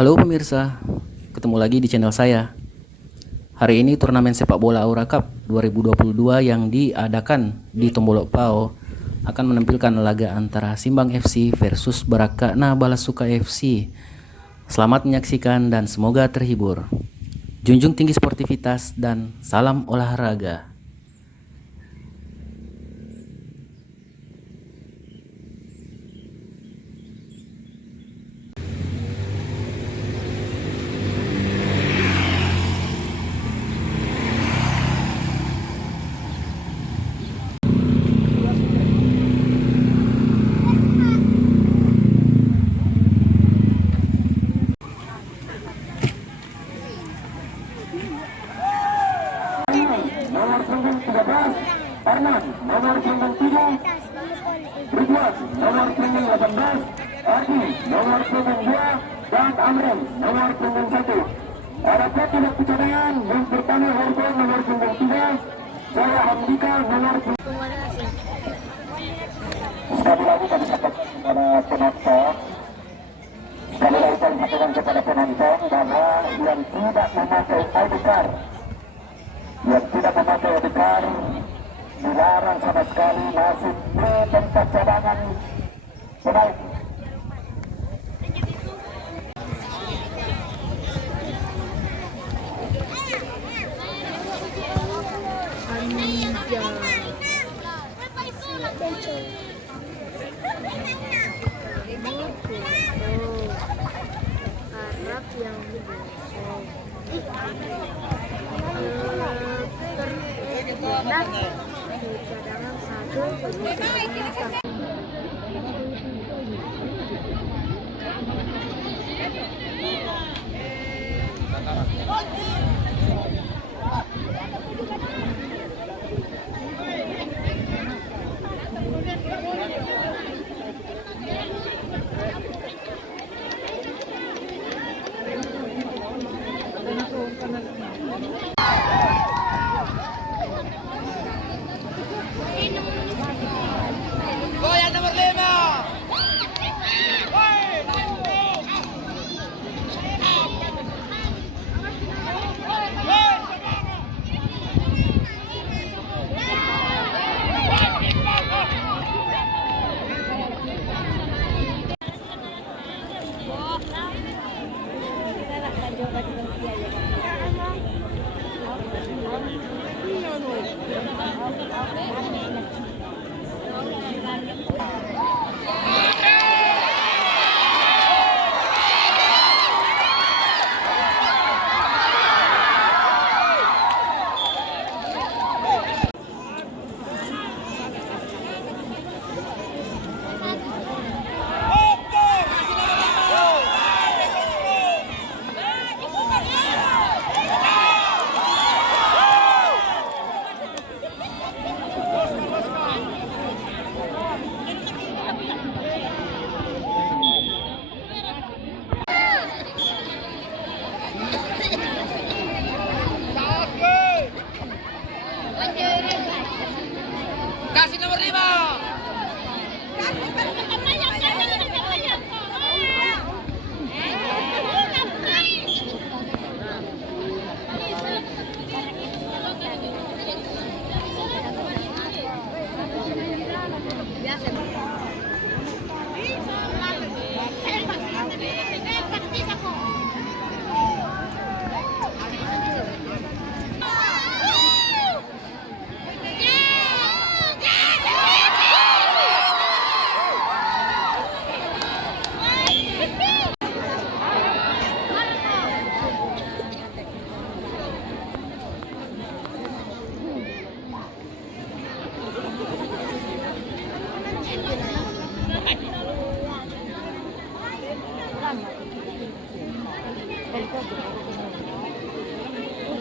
Halo pemirsa, ketemu lagi di channel saya. Hari ini turnamen sepak bola Aura Cup 2022 yang diadakan di Tombolok Pao akan menampilkan laga antara Simbang FC versus Baraka Balasuka FC. Selamat menyaksikan dan semoga terhibur. Junjung tinggi sportivitas dan salam olahraga. Nomor punggung 13, Arman. Nomor punggung 7, Ridwan. Nomor punggung 18, Ardi. Nomor punggung 2, dan Amren. Nomor punggung 1. Ada tidak cadangan. Yang pertama Horton nomor punggung 3, saya Hamdika nomor punggung. Sekali lagi kami sampaikan kepada penonton. Sekali lagi kami sampaikan kepada penonton bahwa yang tidak memakai ID card, yang tidak memakai ID card dilarang sama sekali masuk di tempat cadangan pemain. Harap yang cadangan satu. Goyang nomor 5. Kasih nomor 5.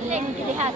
Lihat, nanti lihat.